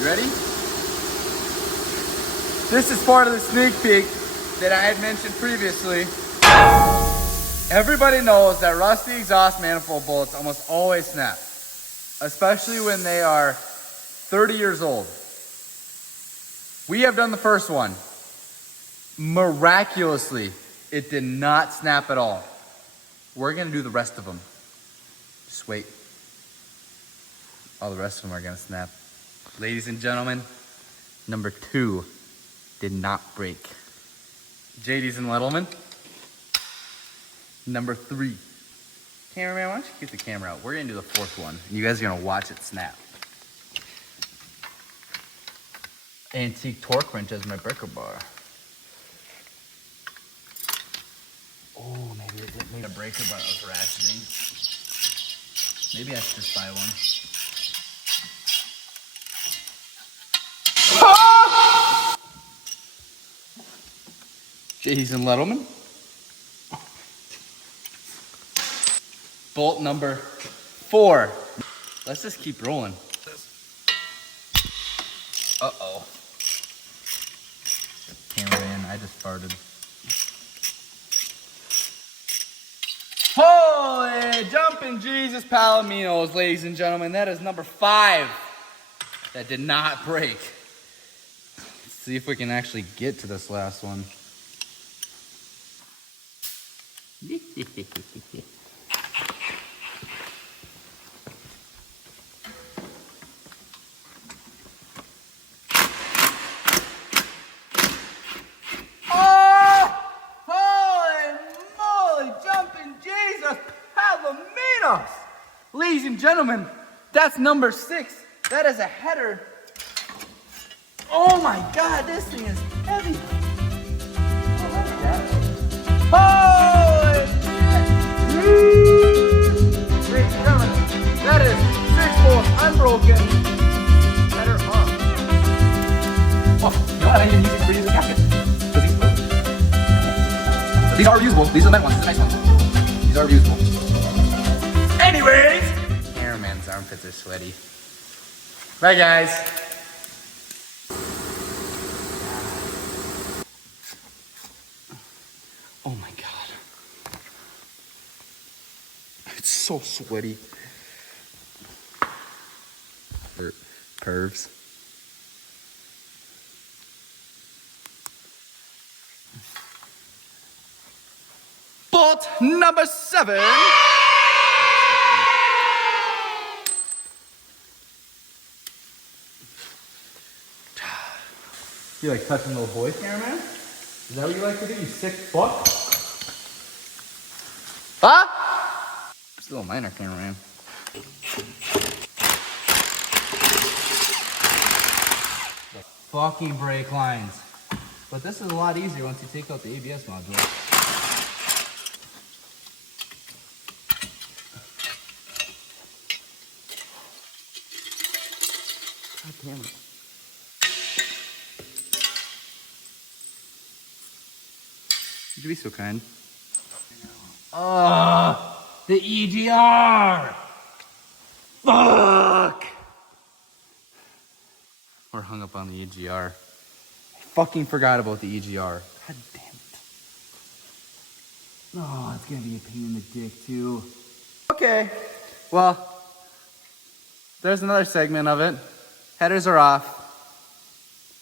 You ready? This is part of the sneak peek that I had mentioned previously. Everybody knows that rusty exhaust manifold bolts almost always snap, especially when they are 30 years old. We have done the first one. Miraculously, it did not snap at all. We're gonna do the rest of them. Just wait. All the rest of them are gonna snap. Ladies and gentlemen, number 2 did not break. JD's and Littleman. Number 3. Cameraman, why don't you keep the camera out? We're gonna do the 4th one, and you guys are gonna watch it snap. Antique torque wrench as my breaker bar. Oh, maybe it didn't need a breaker bar. I was ratcheting. Maybe I should just buy one. Ah! JD's and Littleman. Bolt number 4. Let's just keep rolling. Uh-oh. Cameraman, I just farted. Holy jumping Jesus Palominos, ladies and gentlemen. That is number 5. That did not break. Let's see if we can actually get to this last one. Ladies and gentlemen, that's number 6. That is a header. Oh my God, this thing is heavy. Holy shit! Ladies and gentlemen, that is 6 bolts unbroken. Header up. Oh, no, I didn't even use it for using gasket. These are reusable. These are the meant ones. These are the nice ones. These are reusable. Anyways, cameraman's armpits are sweaty. Bye, guys. Oh my God. It's so sweaty. Curves. Bolt number 7. You like touching little boys, cameraman? Is that what you like to do, you sick fuck? Huh? Still a minor, cameraman. The fucking brake lines. But this is a lot easier once you take out the ABS module. God damn it. Would you be so kind? The EGR! Fuck! We're hung up on the EGR. I fucking forgot about the EGR. God damn it. Oh, it's gonna be a pain in the dick too. Okay, well, there's another segment of it. Headers are off.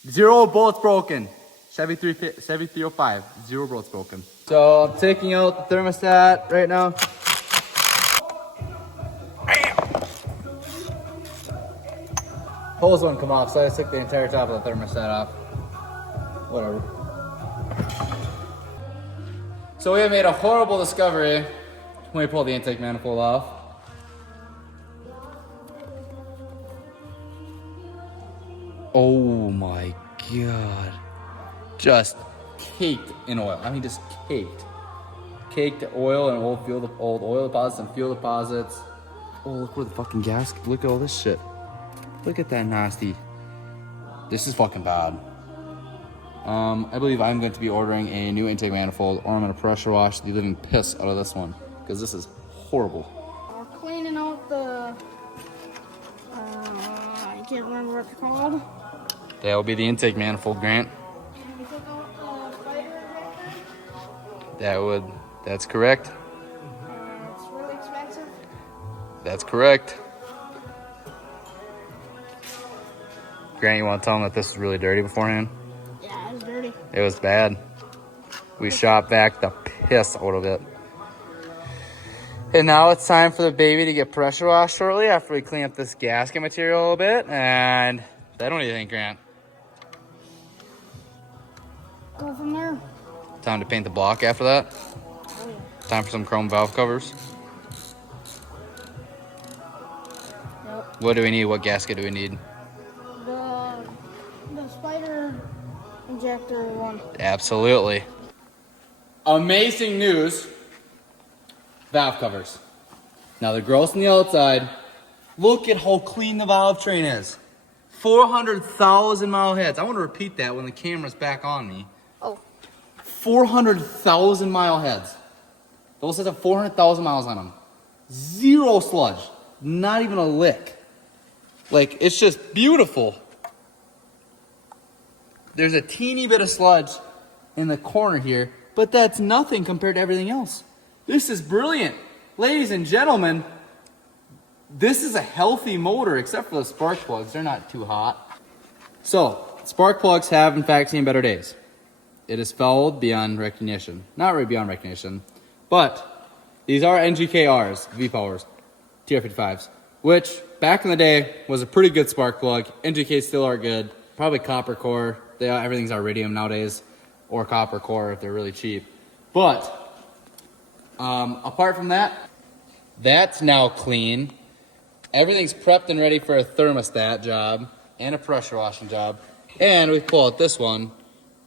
0 bolts broken. Chevy 305, 0 bolts broken. So I'm taking out the thermostat right now. Holes won't come off, so I just took the entire top of the thermostat off. Whatever. So we have made a horrible discovery when we pulled the intake manifold off. Oh my God. Just caked in oil. I mean, just caked. Caked oil and old oil deposits and fuel deposits. Oh, look where the fucking gasket. Look at all this shit. Look at that nasty. This is fucking bad. I believe I'm going to be ordering a new intake manifold, or I'm going to pressure wash the living piss out of this one, because this is horrible. We're cleaning out the, I can't remember what's it called? That will be the intake manifold, Grant. And we took out the spider injector. That's correct. It's really expensive. That's correct. Grant, you want to tell them that this was really dirty beforehand? Yeah, it was dirty. It was bad. We shot back the piss out of it. And now it's time for the baby to get pressure washed shortly after we clean up this gasket material a little bit. And then what do you think, Grant? Go from there. Time to paint the block after that? Oh, yeah. Time for some chrome valve covers? Yep. What do we need? What gasket do we need? The spider injector one. Absolutely. Amazing news. Valve covers. Now they're gross on the outside. Look at how clean the valve train is. 400,000 mile heads. I want to repeat that when the camera's back on me. Oh. 400,000 mile heads. Those heads have 400,000 miles on them. Zero sludge. Not even a lick. Like, it's just beautiful. There's a teeny bit of sludge in the corner here, but that's nothing compared to everything else. This is brilliant. Ladies and gentlemen, this is a healthy motor, except for the spark plugs. They're not too hot. So, spark plugs have, in fact, seen better days. It is fouled beyond recognition. Not really beyond recognition, but these are NGKRs, V-Powers, TR55s, which back in the day was a pretty good spark plug. NGKs still are good. Probably copper core. Everything's iridium nowadays, or copper core if they're really cheap. But apart from that, that's now clean. Everything's prepped and ready for a thermostat job and a pressure washing job. And we pull out this one.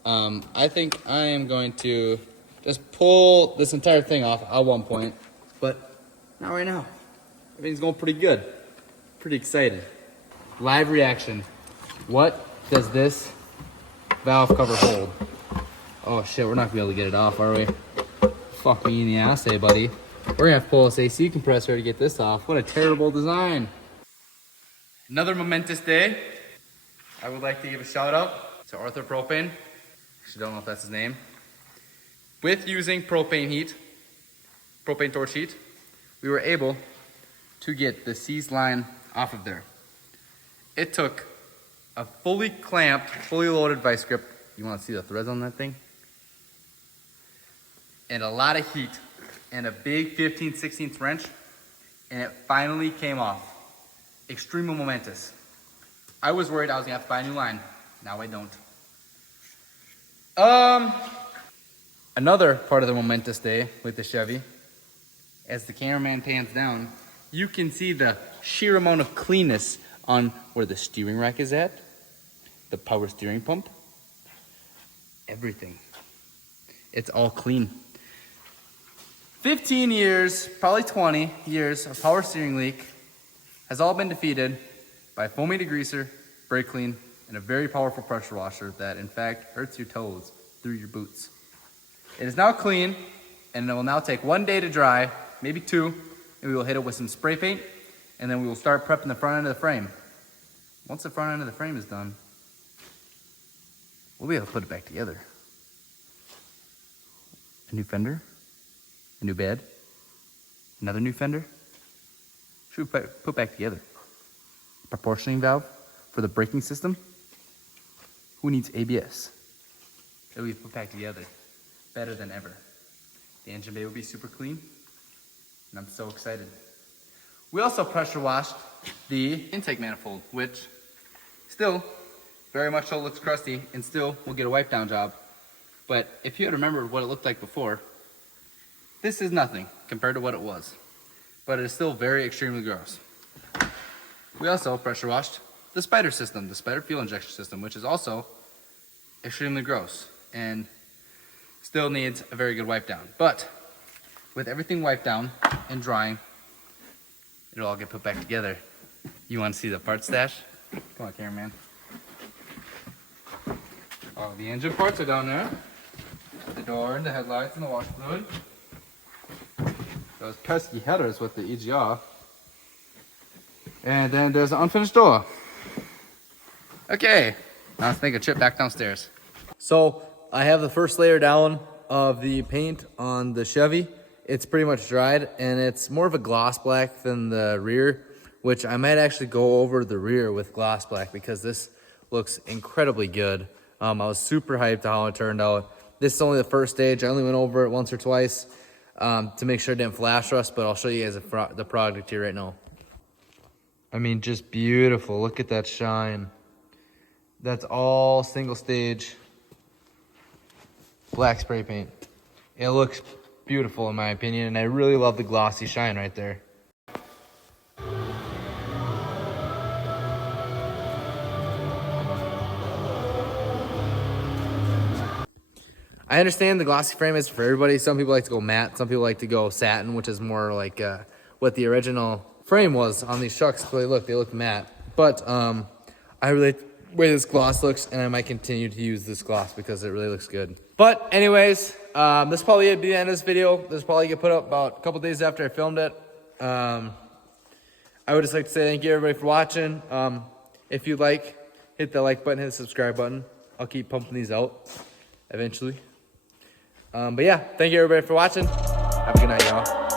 I think I am going to just pull this entire thing off at one point, but not right now. Everything's going pretty good. Pretty excited. Live reaction. What does this valve cover hold? Oh shit, we're not gonna be able to get it off, are we? Fuck me in the ass, eh, buddy? We're gonna have to pull this AC compressor to get this off. What a terrible design. Another momentous day. I would like to give a shout out to Arthur Propane. Actually, don't know if that's his name. With using propane heat, propane torch heat, we were able to get the seized line off of there. It took a fully clamped, fully loaded vice grip. You want to see the threads on that thing? And a lot of heat and a big 15/16 wrench, and it finally came off. Extremely momentous. I was worried I was gonna have to buy a new line. Now I don't. Another part of the momentous day with the Chevy, as the cameraman pans down, you can see the sheer amount of cleanness on where the steering rack is at, the power steering pump, everything. It's all clean. 15 years, probably 20 years of power steering leak has all been defeated by a foamy degreaser, brake clean, and a very powerful pressure washer that in fact hurts your toes through your boots. It is now clean, and it will now take 1 day to dry, maybe 2, and we will hit it with some spray paint, and then we will start prepping the front end of the frame. Once the front end of the frame is done, we'll be able to put it back together. A new fender, a new bed, another new fender. Should we put back together? A proportioning valve for the braking system. Who needs ABS? It'll be put back together. Better than ever. The engine bay will be super clean, and I'm so excited. We also pressure washed the intake manifold, which still very much so looks crusty and still will get a wipe down job. But if you had remembered what it looked like before, this is nothing compared to what it was. But it is still very extremely gross. We also pressure washed the spider system, the spider fuel injection system, which is also extremely gross and still needs a very good wipe down. But with everything wiped down and drying, it'll all get put back together. You want to see the part stash? Come on, cameraman. All the engine parts are down there. The door and the headlights and the wash fluid. Those pesky headers with the EGR. And then there's an unfinished door. Okay, now let's make a trip back downstairs. So I have the first layer down of the paint on the Chevy. It's pretty much dried, and it's more of a gloss black than the rear, which I might actually go over the rear with gloss black because this looks incredibly good. I was super hyped on how it turned out. This is only the first stage. I only went over it once or twice to make sure it didn't flash rust, but I'll show you guys the product here right now. I mean, just beautiful. Look at that shine. That's all single stage black spray paint. It looks beautiful in my opinion, and I really love the glossy shine right there. I understand the glossy frame is for everybody. Some people like to go matte, some people like to go satin, which is more like what the original frame was on these trucks. They look matte. But I really like the way this gloss looks, and I might continue to use this gloss because it really looks good. But anyways, this is probably it, the end of this video. This will probably get put up about a couple days after I filmed it. I would just like to say thank you everybody for watching. If you like, hit the like button, hit the subscribe button. I'll keep pumping these out eventually. But yeah, thank you everybody for watching. Have a good night, y'all.